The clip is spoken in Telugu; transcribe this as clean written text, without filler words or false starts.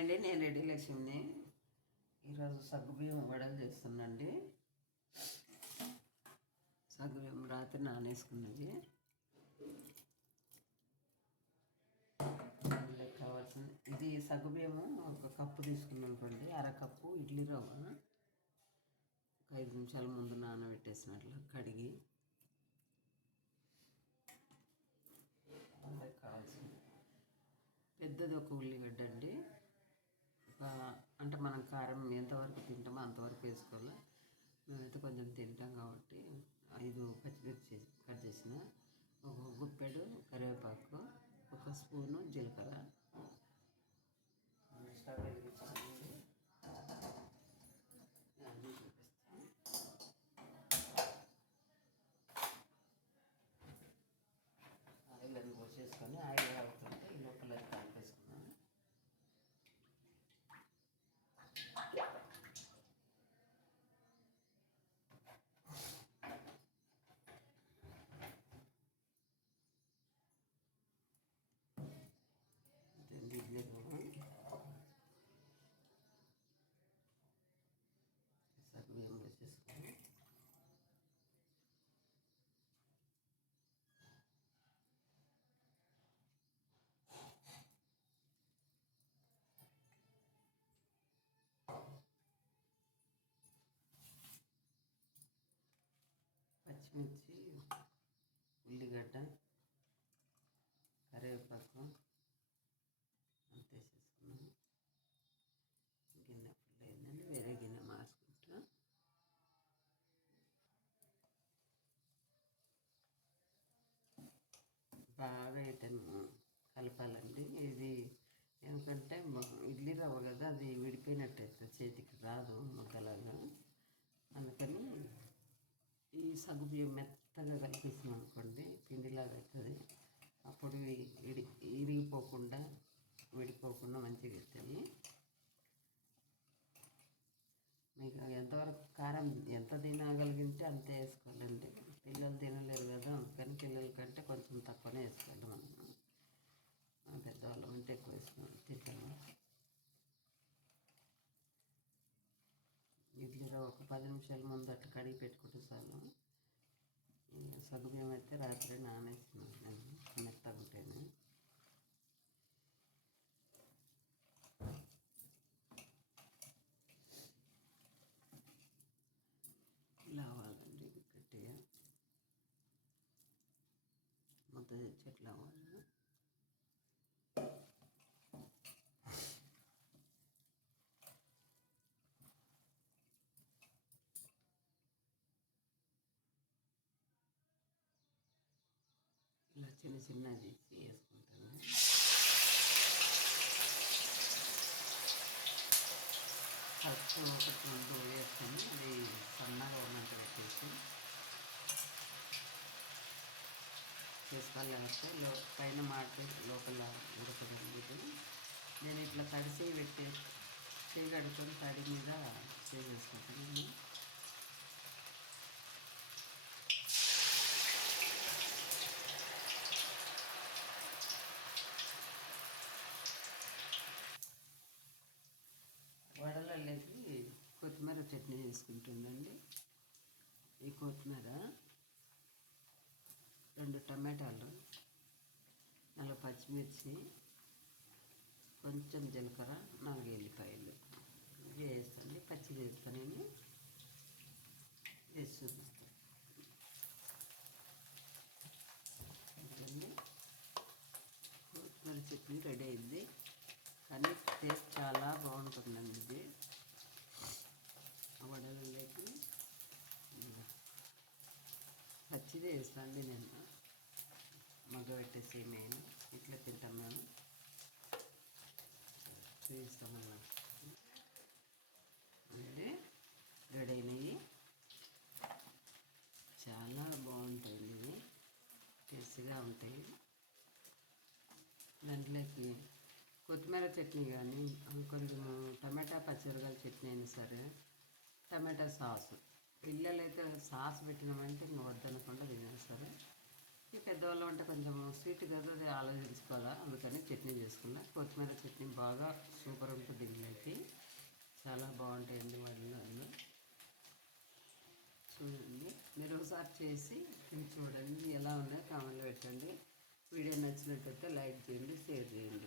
హాయ్ అండి, నేను రెడ్డి లక్ష్మిని. ఈరోజు సగ్గుబియ్యం వడలు చేస్తున్నాండి. సగ్గుబియ్యం రాత్రి నానేసుకున్నది. కావాల్సింది ఇది సగ్గుబియ్యము ఒక కప్పు తీసుకున్నాం అనుకోండి. అరకప్పు ఇడ్లీ రవ్వ ఒక 5 నిమిషాల ముందు నానబెట్టేసినట్లు కడిగి అందులో కావాల్సింది పెద్దది ఒక ఉల్లిగడ్డ అండి. అంటే మనం కారం ఎంతవరకు తింటామో అంతవరకు వేసుకోవాలి. మేమైతే కొంచెం తింటాం కాబట్టి 5 పచ్చిమిర్చి కట్ చేసిన, ఒక గుప్పెడు కరివేపాకు, ఒక స్పూను జీలకర్ర. స్టవ్ వెలిగించాలండి. అన్నీ చూపిస్తాను. ఆయిల్ అది పోసేసుకొని ఆయిల్ అవుతుంటే ఈ లోపల కలిపేసుకున్నాను. ఇడ్లీ సగ్గుబియ్యం వేసేసుకొని పచ్చిమిర్చి, ఉల్లిగడ్డ, కరివేపాకు అంత వేసేసుకున్నాను. గిన్నె ఫుల్ అయిందండి, వేరే గిన్నె మార్చుకుంటా. బాగా అయితే కలపాలండి. ఇది ఎందుకంటే ఇడ్లీ రవ్వ కదా, అది విడిపోయినట్టు అవుతుంది, చేతికి రాదు ముద్దలాగా. అందుకని ఈ సగ్గుబియ్యం మెత్తగా కలిపేసినాం అనుకోండి, పిండిలాగా అవుతుంది. అప్పుడు ఇరిగిపోకుండా విడిపోకుండా మంచిగా అవుతాయి. మీకు ఎంతవరకు కారం ఎంత తినగలిగితే అంతే వేసుకోవాలండి. పిల్లలు తినలేరు కదా, అందుకని పిల్లల కంటే కొంచెం తక్కువనే వేసుకోవాలి. మనం పెద్దవాళ్ళం అంటే ఎక్కువ వేసుకోవాలి, తింటాము. ఇడ్లీలో ఒక 10 నిమిషాల ముందు అట్లా కడిగి పెట్టుకుంటే చాలు. సగ్గుబియ్యం అయితే రాత్రి నానేసినాను నేను, మెత్తగా ఉంటాయి. ఇలా అవ్వాలండి, ఇది గట్టిగా ముద్ద చెట్లు అవ్వాలి. ఇలా చిన్న చిన్న చేసి వేసుకుంటాను. ఫస్ట్ ఒకటి 2 వేసుకొని అది సన్నగా ఉన్నట్టు పెట్టేసి చేసుకోవాలి. లేకపోతే పైన మాడితే లోపల ఉడకదండి. నేను ఇట్లా తడిసి పెట్టి చేయి కడుక్కొని తడి మీద చేసేసుకుంటాను. వడలలోకి కొత్తిమీర చట్నీ చేసుకుంటుందండి. ఈ కొత్తిమీర 2 టమాటాలు, 4 పచ్చిమిర్చి, కొంచెం జీలకర్ర, 4 ఎల్లిపాయలు వేస్తుంది. పచ్చి జీలకర్రని వేసి చూపిస్తాను. కొత్తిమీర చట్నీ రెడీ అయింది. కానీ టేస్ట్ చాలా బాగుంటుందండి. ఇది వడలలోకి పచ్చిదే వేస్తాండి. నేను మగ్గబెట్టేసి మేము ఇట్లా తింటాం. మేము చూపిస్తామన్నా అంటే రెడీ అయినాయి. చాలా బాగుంటాయి, ఇవి టేస్ట్గా ఉంటాయి. దాంట్లోకి కొత్తిమీర చట్నీ కానీ కొంచెం టమాటా పచ్చిమిరకాయల చట్నీ అయినా సరే, టమాటా సాసు, పిల్లలైతే సాస్ పెట్టినామంటే ఇంకా వద్దనకుండా తినేస్తారు. ఈ పెద్దవాళ్ళు అంటే కొంచెం స్వీట్ కదా, అది ఆలోచించుకోవాలా, అందుకని చట్నీ చేసుకున్నా. కొత్తిమీర చట్నీ బాగా సూపర్ ఉంటుంది ఇంట్లోకి, చాలా బాగుంటాయండి వాళ్ళు. చూడండి, మీరు ఒకసారి చేసి చూడండి ఎలా ఉన్నాయో కామెంట్లో పెట్టండి. వీడియో నచ్చినట్లయితే లైక్ చేయండి, షేర్ చేయండి.